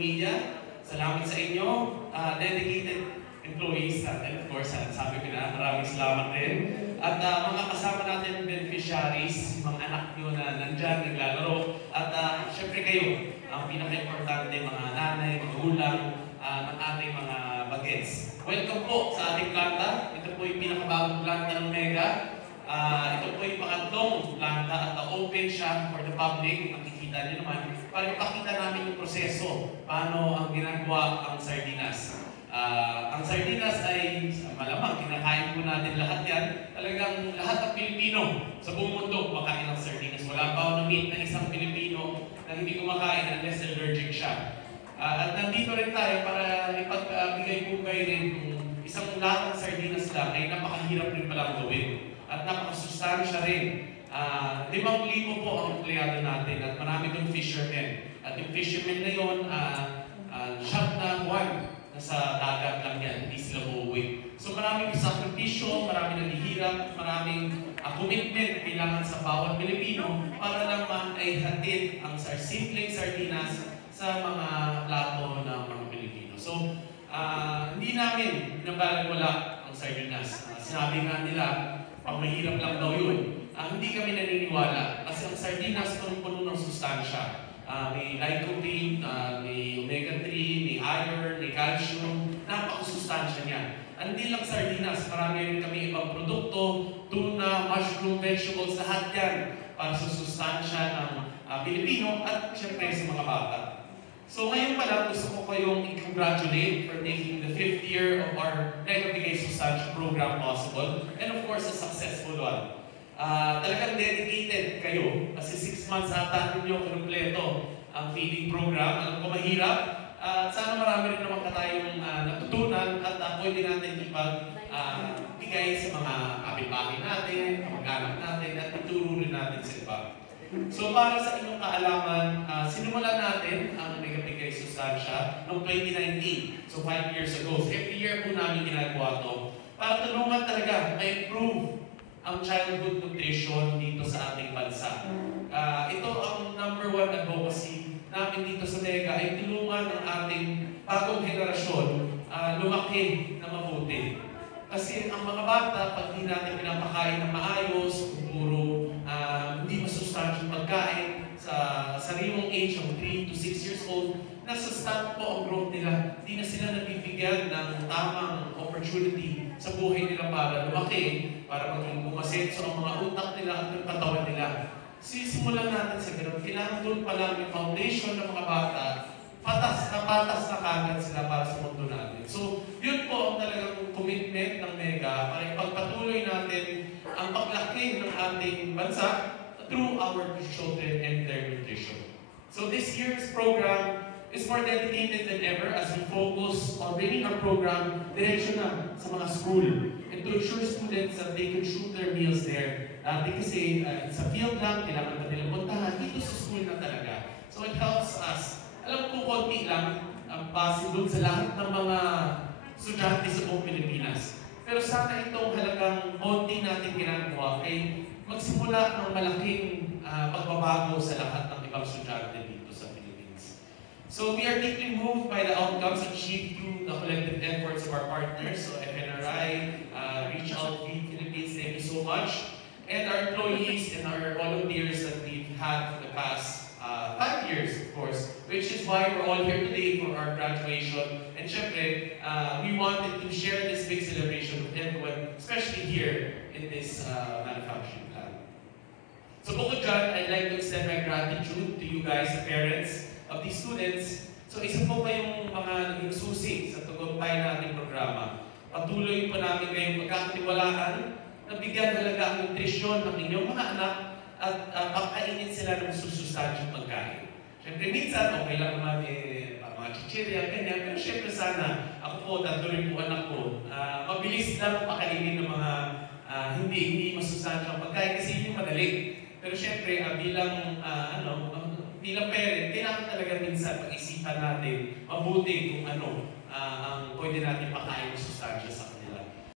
media. Salamat sa inyo, dedicated employees, and of course, sabi ko na, maraming salamat din. At mga kasama natin beneficiaries, mga anak nyo na nandyan, naglalaro. At syempre kayo, ang pinaka-importante, mga nanay, mga ulang, ng ating mga bagets. Welcome po sa ating planta. Ito po yung pinakabagong planta ng Mega. Ito po yung pangatlong planta at open siya for the public. Nakikita niyo naman, para ipakita namin yung proseso, paano ang ginagawa ang sardinas. Ang sardinas ay malamang, kinakain po natin lahat yan. Talagang lahat ng Pilipino sa buong mundo kumakain ng sardinas. Wala pa ako na-meet na isang Pilipino na hindi kumakain unless allergic siya. At nandito rin tayo para ipagbigay po kayo rin kung isang latang sardinas lang ay napakahirap rin palang gawin. At napakasustansya rin. 5,000 po ang empleyado natin at marami doon fishermen. At yung fishermen na yun, shop na buwan. Nasa dagat lang yan, hindi sila uuwi. So maraming sakripisyo, maraming naghihirap, maraming commitment kailangan sa bawat Pilipino para lang ay hatid ang simpleng sardinas sa mga plato ng mga Pilipino. So, hindi namin binabalagwala ang sardinas. Sinabi nga nila, pang mahirap lang daw yun. Hindi kami naniniwala kasi ang sardinas punong-puno ng sustansya. May lycopene, may omega-3, may iron, may calcium, napakasustansya niya. Hindi lang sardinas, marami rin kami ibang produkto, tuna, mushroom, vegetables, lahat yan para sa sustansya ng Pilipino at syempre sa mga bata. So ngayon pala, gusto ko kayong i-congratulate for making the 5th year of our Mega Bigay Sustansya program possible and of course a successful one. Talagang dedicated kayo kasi 6 months ata ninyo kinumpleto ang feeding program. Alam ko mahirap. Sana marami rin naman tayong natutunan at pwede natin ipagbigay sa mga kapitbahay natin, kamag-anak natin at ituro rin natin sa iba. So para sa inyong kaalaman, sinimulan natin ang Mega Bigay Sustansya noong 2019. So 5 years ago. So every year po namin ginagawa ito para tulungan talaga ma-improve ang childhood nutrition dito sa ating bansa. Ito ang #1 advocacy namin dito sa Mega ay tulungan ang ating bagong henerasyon lumaki na mabuti. Kasi ang mga bata, pag di natin pinapakain ng maayos, puro hindi masustansyong pagkain sa sariwang age of 3 to 6 years old, nasa stop po ang growth nila. Di na sila nabibigyan ng tamang opportunity sa buhay nila para lumaki, para maging bumasenso ang mga utak nila at yung katawan nila. Sisimulan natin sa ganun. Kailangan doon pa lang yung foundation ng mga bata, patas na kagad sila para sa mundo natin. So, yun po ang talagang commitment ng Mega para ipagpatuloy natin ang paglaki ng ating bansa through our children and their nutrition. So this year's program is more dedicated than ever as we focus on bringing our program diretso na sa mga school and to ensure students that they can shoot their meals there. Kasi sa field lang, kailangan pa nilang puntahan, dito sa school na talaga. So it helps us. Alam ko, konti lang ang base doon sa lahat ng mga estudyante sa buong Pilipinas. Pero sana itong halagang konti natin ginagawa ay magsimula ng malaking pagbabago sa lahat ng ibang estudyante dito sa Philippines. So we are deeply moved by the outcomes achieved through the collective efforts of our partners, so FNRI, Reach Out Feed Philippines, thank you so much, and our employees and our volunteers that we've had for the past 5 years, of course, which is why we're all here today for our graduation. And syempre, we wanted to share this big celebration with everyone, especially here in this manufacturing plant. So bukod dyan, I'd like to extend my gratitude to you guys, the parents of these students. So isa po kayong mga naging susi sa tagumpay nating programa. Patuloy po namin kayong pagkakatiwalaan na bigyan talaga ang nutrisyon ng inyong mga anak at pagkainin sila ng susustansyong pagkain. Siyempre, minsan, okay lang naman mga chichirya, ganyan. Pero siyempre sana, ako po, tatlo rin po anak ko, mabilis lang pakainin ng mga hindi masustansyong pagkain kasi yun yung madali. Pero siyempre, bilang parent, kailangan talaga minsan pag-isipan natin mabuti kung ano ang pwede natin pakain ng sustansya sa